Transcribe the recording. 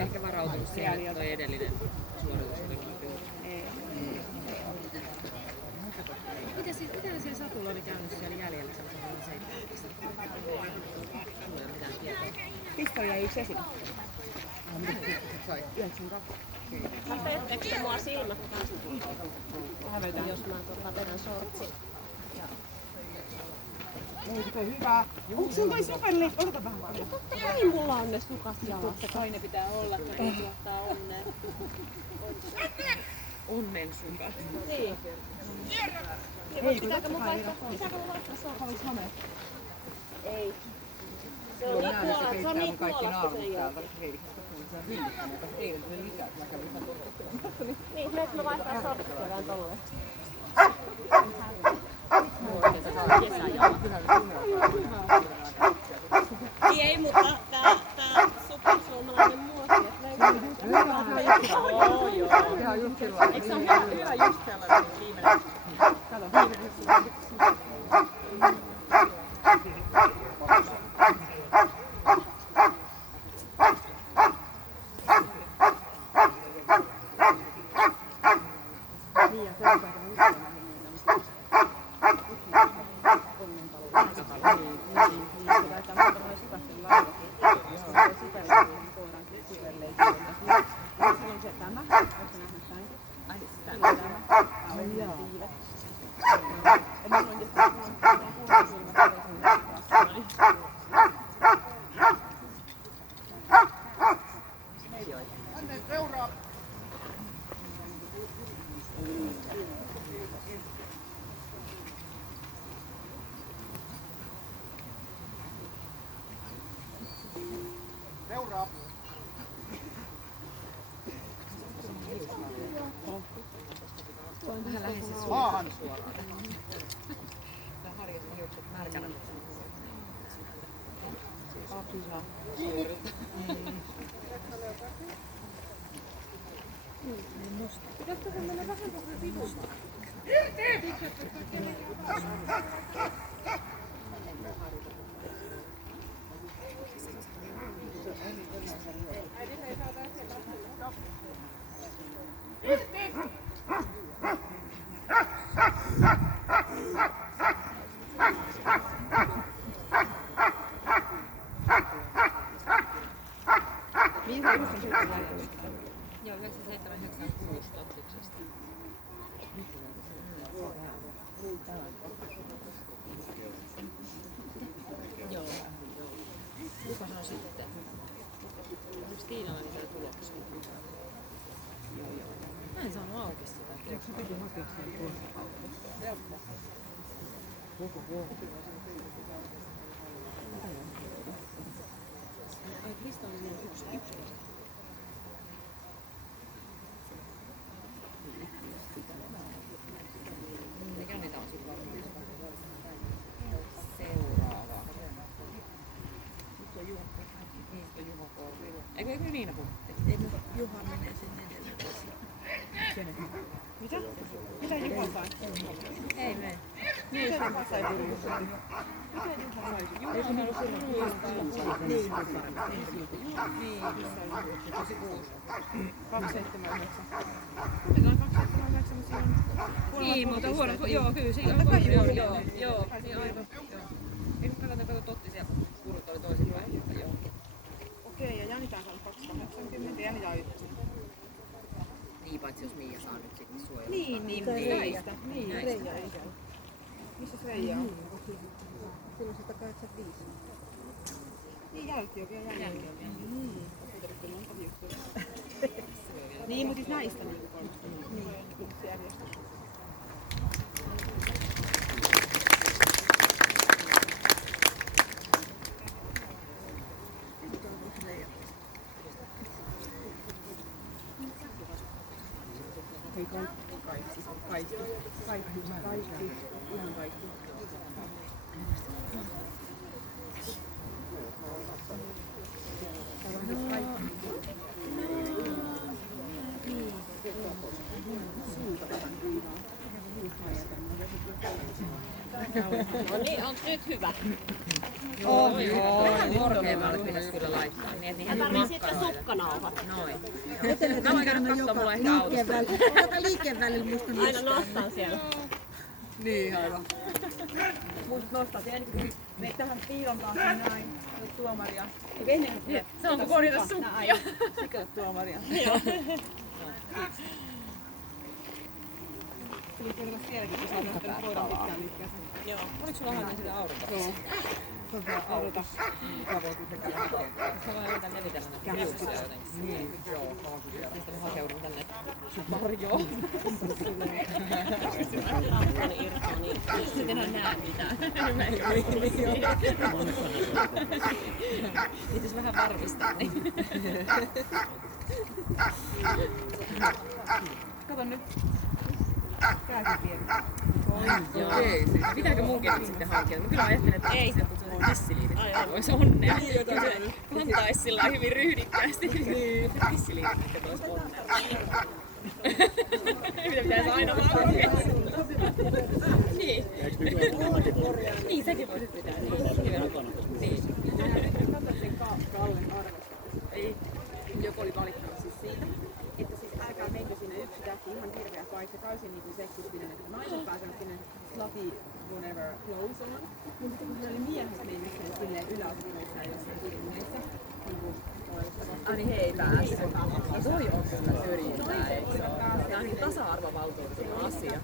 ehkä varautunut siihen, että toi edellinen suoritus oli noin lyhyt. Mitä siellä Satulla oli käynyt siellä jäljellä sellaisella 7? Mulla ei ole mitään tietoa. Pistoja ei yksi esille. Sai 92. Peettekö te mua silmät kanssa? Jos mä vedän sortsin. Eikö toi hyvä? Onko sulla toi superleik? Odota vähän. Totta kai mulla on ne sukat jalassa. Kai ne pitää olla, kun ne tuottaa onnea. Onnen sukat. Niin. Pitääkö mun vaihtaa sortsin? Ei. Se on niin kuollut, se on niin kuollut sen jälkeen. Niin, meitä mä vaihtaa sortsit vähän tolleen. Ei, mutta tää supersuomalainen muoti, että Ihan just silloin. Eikö se ole hyvä just sellainen viimeinen? Vähän läheisesti suoraan. Tää harjoittaa hiukset märkänä. Apua. Suurilta. Pitäisikö se mennä vähän tuohon sivusta? Minkä yhdessä sitten laitoin? Joo, 97-96 Totsiksesta. Joo. Kuka sanoi sitten? Onko Tiinalla niitä tuloksia? Mä en saanut auki sitä. Eikö se piti hakea sen tuossa auki? Ai, Krista oli niin yksi. Mikä niitä on sun varmaan? Seuraava. Nyt on Juha. Niin, on Juha Korvi. Eikö Niina puhuttiin? Ei, Juha menee sinne edelleen. Mitä? Mitä Juha sai? Ei mene. Mitä Juha sai? Juha on ollut silloin niin. Tosi 279. Otetaan 279, mutta siinä on... Niin, mutta huono. Joo, kyllä siinä on. Joo, niin aivan. Eikö kato Totti siellä, kun kurut oli toisinpäin. Joo. Okei, ja Janita on saanut 280 ja Jaja 1. Niin, paitsi jos Miia saa nyt sitten suojelua. Niin, näistä. Niin, Reija ei käy. Missä Reija on? Silloin 185. Niin, Jälki on vielä jäljellä. Jälki. Niin, mutta siis näistä niin kuin yksi järjestys. Ei kaikki. Ihan kaikki. No niin, on nyt hyvä. Vähän korkeammalle pitäisi kyllä laittaa, niin että Mä niihin tarvitsin sitten makkaroille. sukkanauhat. Noin. Mä voin käydä katsomaan mulla ehkä autosta. Joka liikkeen välillä musta Aina nostan siellä. Niin, aivan. Musta nostaa se ainakin meit tähän piilon kanssa näin. Tuomaria. Se onko korjata sukkia? Sikö tuomaria. Tuli kertoa sielläkin, kun sä oot lähtenyt koiran pitkään liikkeeseen. Oliko sulla Hanna sitä aurinkoa? Joo. Auta. Mitä voit itse käydä hakemaan? Mä voin yritän levitellä näitä hiuksia jotenkin. Niin, joo, kyllä. Sitten mä hakeudun tänne varjoon. Sitten enää näe mitään. Pitäis vähän varmistaa. Niin. Kato nyt. Käsipieni. Okei, siis. Pitääkö munkin nyt sitten hankkia? Mä kyllä ajattelin, että sieltä tulee tissiliivit. Olisi onnea. Kantaisi sillä hyvin ryhdikkäästi. Mutta tissiliivit, mitkä tois onnea. Mitä pitäisi aina varmistaa. Niin. Niin, säkin voisit pitää. Niin. Ei. Joku oli valittanut siis siitä, että siis älkää menkö sinne yksi tähti ihan hirveä paikka, täysin niinku seksistinen, että naiset pääsevät sinne slutty whatever clothes on. Mutta sitten kun siellä oli miehet mennä sinne silleen yläasteissa jossain silmissä, niinku Ai niin he ei pääse. No toi on kyllä syrjintää, eikö se ole? Tää on niin tasa-arvovaltuutetun asia.